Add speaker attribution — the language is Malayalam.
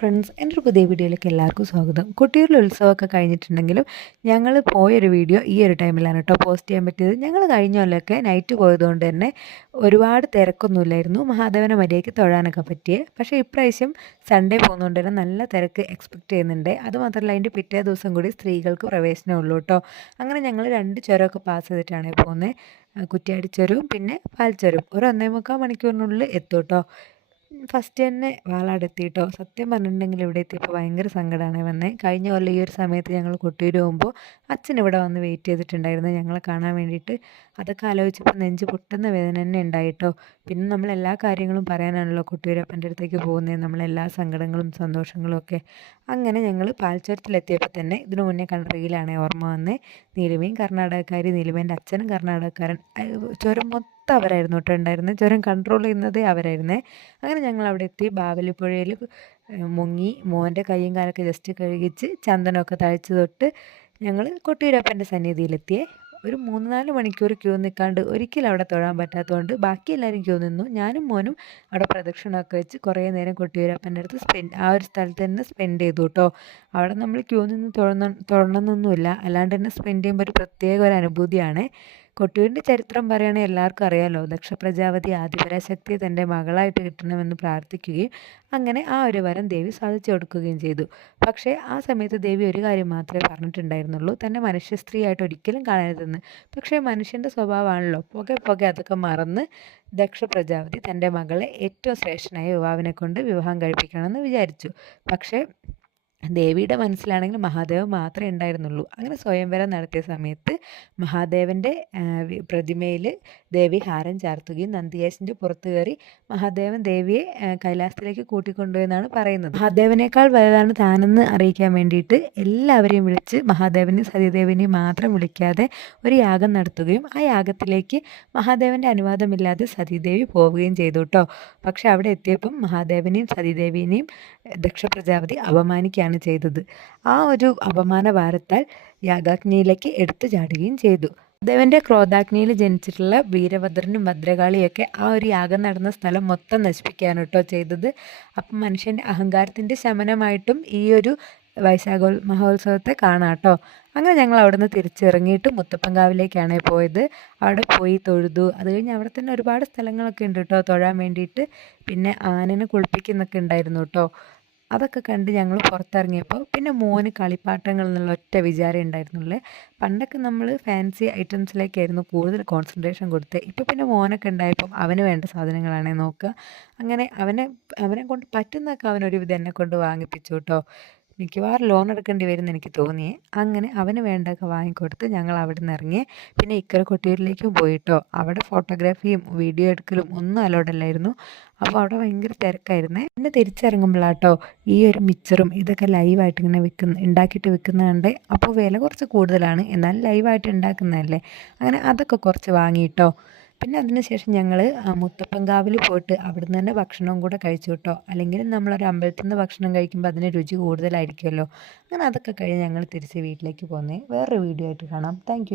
Speaker 1: ഫ്രണ്ട്സ് എന്റെ ഒരു പുതിയ വീഡിയോയിലേക്ക് എല്ലാവർക്കും സ്വാഗതം. കുട്ടികളുടെ ഉത്സവമൊക്കെ കഴിഞ്ഞിട്ടുണ്ടെങ്കിലും ഞങ്ങൾ പോയൊരു വീഡിയോ ഈ ഒരു ടൈമിലാണ് കേട്ടോ പോസ്റ്റ് ചെയ്യാൻ പറ്റിയത്. ഞങ്ങൾ കഴിഞ്ഞ നൈറ്റ് പോയതുകൊണ്ട് തന്നെ ഒരുപാട് തിരക്കൊന്നുമില്ലായിരുന്നു. മഹാദേവനെ മര്യാദയ്ക്ക് തൊഴാനൊക്കെ പറ്റിയേ. പക്ഷേ ഇപ്രാവശ്യം സൺഡേ പോകുന്നതുകൊണ്ട് തന്നെ നല്ല തിരക്ക് എക്സ്പെക്റ്റ് ചെയ്യുന്നുണ്ട്. അതുമാത്രമല്ല അതിന്റെ പിറ്റേ ദിവസം കൂടി സ്ത്രീകൾക്ക് പ്രവേശനമുള്ളൂ കേട്ടോ. അങ്ങനെ ഞങ്ങൾ രണ്ട് ചുരമൊക്കെ പാസ് ചെയ്തിട്ടാണ് പോകുന്നത്. കുറ്റിയാടി ചുരവും പിന്നെ പാൽച്ചുരം ഒരു ഒന്നേ മുക്കാൽ മണിക്കൂറിനുള്ളിൽ എത്തും കേട്ടോ. ഫസ്റ്റ് തന്നെ വാളാടെത്തിയിട്ടോ സത്യം പറഞ്ഞിട്ടുണ്ടെങ്കിൽ ഇവിടെ എത്തിയപ്പോൾ ഭയങ്കര സങ്കടമാണ് വന്നത് കഴിഞ്ഞ കൊല്ലം ഈ ഒരു സമയത്ത് ഞങ്ങൾ കൊട്ടിയൂർ പോകുമ്പോൾ അച്ഛൻ ഇവിടെ വന്ന് വെയിറ്റ് ചെയ്തിട്ടുണ്ടായിരുന്നു ഞങ്ങളെ കാണാൻ വേണ്ടിയിട്ട്. അതൊക്കെ ആലോചിച്ചപ്പോൾ നെഞ്ച് പൊട്ടുന്ന വേദന തന്നെ ഉണ്ടായിട്ടോ. പിന്നെ നമ്മൾ എല്ലാ കാര്യങ്ങളും പറയാനാണല്ലോ കൊട്ടിയൂരപ്പന്റെ അടുത്തേക്ക് പോകുന്നത് നമ്മളെല്ലാ സങ്കടങ്ങളും സന്തോഷങ്ങളും ഒക്കെ. അങ്ങനെ ഞങ്ങൾ പാൽച്ചുരത്തിലെത്തിയപ്പോൾ തന്നെ ഇതിനു മുന്നേ കണ്ട ഓർമ്മ വന്നത് നീലിമയും കർണാടകക്കാരി നീലിമേന്റെ അച്ഛനും കർണാടകക്കാരൻ. ചുരം മൊത്തം അവരായിരുന്നു കേട്ടോ ഉണ്ടായിരുന്നത് ചുരം കൺട്രോൾ ചെയ്യുന്നതേ അവരായിരുന്നേ. അങ്ങനെ ഞങ്ങൾ അവിടെ എത്തി ബാവലിപ്പുഴയിൽ മുങ്ങി. മോന്റെ കൈയും കാലൊക്കെ ജസ്റ്റ് കഴുകിച്ച് ചന്ദനമൊക്കെ തഴച്ച് തൊട്ട് ഞങ്ങൾ കൊട്ടിയൂരപ്പന്റെ സന്നിധിയിലെത്തിയേ. ഒരു മൂന്ന് നാല് മണിക്കൂർ ക്യൂ നിൽക്കാണ്ട് ഒരിക്കലും അവിടെ തൊഴാൻ പറ്റാത്തതുകൊണ്ട് ബാക്കി എല്ലാവരും ക്യൂ നിന്നു. ഞാനും മോനും അവിടെ പ്രദക്ഷിണമൊക്കെ വെച്ച് കുറേ നേരം കൊട്ടിയൂരപ്പന്റെ അടുത്ത് സ്പെൻഡ് ആ ഒരു സ്ഥലത്ത് തന്നെ സ്പെൻഡ് ചെയ്തു കേട്ടോ. അവിടെ നമ്മൾ ക്യൂ നിന്ന് തൊഴണം തൊഴണമെന്നൊന്നുമില്ല അല്ലാണ്ട് തന്നെ സ്പെൻഡ് ചെയ്യുമ്പോൾ ഒരു പ്രത്യേക ഒരു അനുഭൂതിയാണ്. കൊട്ടിയൂരിന്റെ ചരിത്രം പറയുകയാണെങ്കിൽ എല്ലാവർക്കും അറിയാമല്ലോ ദക്ഷ പ്രജാപതി ആദിപരാശക്തിയെ തന്റെ മകളായിട്ട് കിട്ടണമെന്ന് പ്രാർത്ഥിക്കുകയും അങ്ങനെ ആ ഒരു വരം ദേവി സാധിച്ചു കൊടുക്കുകയും ചെയ്തു. പക്ഷേ ആ സമയത്ത് ദേവി ഒരു കാര്യം മാത്രമേ പറഞ്ഞിട്ടുണ്ടായിരുന്നുള്ളൂ. തന്നെ മനുഷ്യ സ്ത്രീയായിട്ട് ഒരിക്കലും കാണരുതെന്ന്. പക്ഷേ മനുഷ്യന്റെ സ്വഭാവമാണല്ലോ. പുകെ പുകെ അതൊക്കെ മറന്ന് ദക്ഷ പ്രജാപതി തന്റെ മകളെ ഏറ്റവും ശ്രേഷ്ഠനായ യുവാവിനെ കൊണ്ട് വിവാഹം കഴിപ്പിക്കണമെന്ന് വിചാരിച്ചു. പക്ഷേ ദേവിയുടെ മനസ്സിലാണെങ്കിൽ മഹാദേവ് മാത്രമേ ഉണ്ടായിരുന്നുള്ളൂ. അങ്ങനെ സ്വയംവരം നടത്തിയ സമയത്ത് മഹാദേവന്റെ പ്രതിമയിൽ ദേവി ഹാരം ചാർത്തുകയും നന്ദിയേശന്റെ പുറത്ത് കയറി മഹാദേവൻ ദേവിയെ കൈലാസത്തിലേക്ക് കൂട്ടിക്കൊണ്ടുപോയെന്നാണ് പറയുന്നത്. മഹാദേവനേക്കാൾ വലുതാണ് താനെന്ന് അറിയിക്കാൻ വേണ്ടിയിട്ട് എല്ലാവരെയും വിളിച്ച് മഹാദേവനെയും സതീദേവിനെയും മാത്രം വിളിക്കാതെ ഒരു യാഗം നടത്തുകയും ആ യാഗത്തിലേക്ക് മഹാദേവന്റെ അനുവാദമില്ലാതെ സതീദേവി പോവുകയും ചെയ്തു കേട്ടോ പക്ഷെ അവിടെ എത്തിയപ്പം മഹാദേവനെയും സതീദേവിനെയും ദക്ഷ പ്രജാപതി അപമാനിക്കുകയാണ് ആണ് ചെയ്തത്. ആ ഒരു അപമാന ഭാരത്താൽ യാഗാഗ്നിയിലേക്ക് എടുത്തു ചാടുകയും ചെയ്തു. ദേവന്റെ ക്രോധാഗ്നിയിൽ ജനിച്ചിട്ടുള്ള വീരഭദ്രനും ഭദ്രകാളിയൊക്കെ ആ ഒരു യാഗം നടന്ന സ്ഥലം മൊത്തം നശിപ്പിക്കുകയാണ് കേട്ടോ ചെയ്തത്. അപ്പം മനുഷ്യന്റെ അഹങ്കാരത്തിന്റെ ശമനമായിട്ടും ഈ ഒരു വൈശാഖ മഹോത്സവത്തെ കാണാട്ടോ അങ്ങനെ ഞങ്ങൾ അവിടുന്ന് തിരിച്ചിറങ്ങിയിട്ട് മുത്തപ്പങ്കാവിലേക്കാണ് പോയത്. അവിടെ പോയി തൊഴുതു. അത് കഴിഞ്ഞ് അവിടെ തന്നെ ഒരുപാട് സ്ഥലങ്ങളൊക്കെ ഉണ്ട് കേട്ടോ തൊഴാൻ വേണ്ടിയിട്ട്. പിന്നെ ആനനെ കുളിപ്പിക്കുന്നൊക്കെ ഉണ്ടായിരുന്നു കേട്ടോ. അതൊക്കെ കണ്ട് ഞങ്ങൾ പുറത്തിറങ്ങിയപ്പോൾ പിന്നെ മോന് കളിപ്പാട്ടങ്ങൾ എന്നുള്ള ഒറ്റ വിചാരം ഉണ്ടായിരുന്നുള്ളേ. പണ്ടൊക്കെ നമ്മൾ ഫാൻസി ഐറ്റംസിലേക്കായിരുന്നു കൂടുതൽ കോൺസെൻട്രേഷൻ കൊടുത്തത് ഇപ്പോൾ പിന്നെ മോനൊക്കെ ഉണ്ടായപ്പം അവന് വേണ്ട സാധനങ്ങളാണ് നോക്കുക. അങ്ങനെ അവനെ അവനെ കൊണ്ട് പറ്റുന്നതൊക്കെ അവനൊരുവിധം എന്നെ കൊണ്ട് വാങ്ങിപ്പിച്ചു കേട്ടോ. മിക്കവാറും ലോൺ എടുക്കേണ്ടി വരുമെന്ന് എനിക്ക് തോന്നി അങ്ങനെ അവന് വേണ്ടതൊക്കെ വാങ്ങിക്കൊടുത്ത് ഞങ്ങൾ അവിടെ നിന്ന് ഇറങ്ങി. പിന്നെ ഇക്കര കൊട്ടിയൂരിലേക്കും പോയിട്ടോ. അവിടെ ഫോട്ടോഗ്രാഫിയും വീഡിയോ എടുക്കലും ഒന്നും അലോഡല്ലായിരുന്നു അപ്പോൾ അവിടെ ഭയങ്കര തിരക്കായിരുന്നേ. പിന്നെ തിരിച്ചിറങ്ങുമ്പോഴാട്ടോ ഈ ഒരു മിച്ചറും ഇതൊക്കെ ലൈവായിട്ട് ഇങ്ങനെ വിൽക്കുന്ന ഉണ്ടാക്കിയിട്ട് വിൽക്കുന്നുണ്ട് അപ്പോൾ വില കുറച്ച് കൂടുതലാണ്. എന്നാൽ ലൈവായിട്ട് ഉണ്ടാക്കുന്നതല്ലേ? അങ്ങനെ അതൊക്കെ കുറച്ച് വാങ്ങിയിട്ടോ. പിന്നെ അതിനുശേഷം ഞങ്ങൾ മുത്തപ്പൻകാവിൽ പോയിട്ട് അവിടുന്ന് തന്നെ ഭക്ഷണവും കൂടെ കഴിച്ചു കേട്ടോ അല്ലെങ്കിൽ നമ്മളൊരു അമ്പലത്തിൽ നിന്ന് ഭക്ഷണം കഴിക്കുമ്പോൾ അതിന് രുചി കൂടുതലായിരിക്കുമല്ലോ അങ്ങനെ അതൊക്കെ കഴിഞ്ഞ് ഞങ്ങൾ തിരിച്ച് വീട്ടിലേക്ക് പോകുന്നത് വേറൊരു വീഡിയോ ആയിട്ട് കാണാം. താങ്ക്